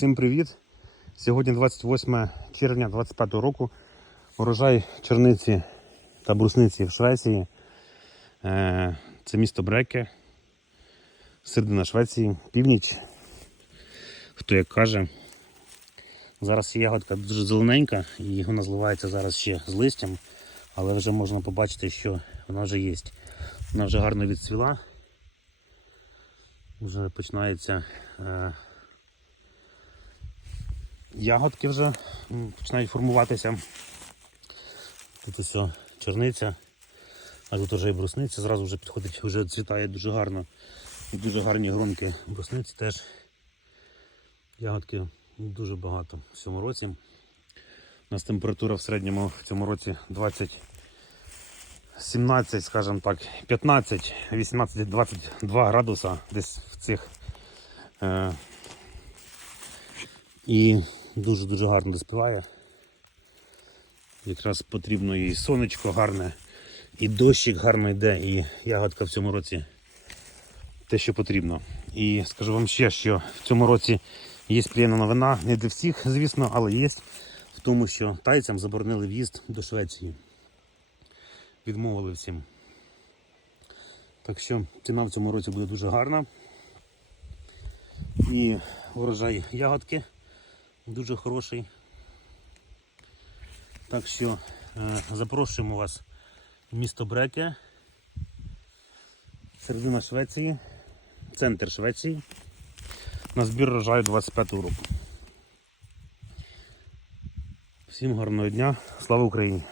Всім привіт! Сьогодні 28 червня 25 року. Урожай черниці та брусниці в Швеції. Е, Це місто Бреке, середина Швеції, північ. Хто як каже. Зараз ягодка дуже зелененька і вона зливається зараз ще з листям, але вже можна побачити, що вона вже є. Вона вже гарно відцвіла. Вже починається е, ягодки вже починають формуватися. Тут ось черниця, а тут вже і брусниця, зразу вже підходить, вже цвітає дуже гарно. Дуже гарні гронки брусниці теж. Ягодки дуже багато в цьому році. У нас температура в середньому в цьому році 20, 17, скажімо так, 15, 18, 22 градуса десь в цих. Е, і дуже-дуже гарно доспіває. Якраз потрібно і сонечко гарне, і дощик гарно йде, і ягодка в цьому році те, що потрібно. І скажу вам ще, що в цьому році є приємна новина, не для всіх, звісно, але є в тому, що тайцям заборонили в'їзд до Швеції. Відмовили всім. Так що ціна в цьому році буде дуже гарна. І урожай ягодки дуже хороший. Так що е, запрошуємо вас в місто Бреке, середина Швеції, центр Швеції, на збір врожаю 25 року. Всім гарного дня, слава Україні!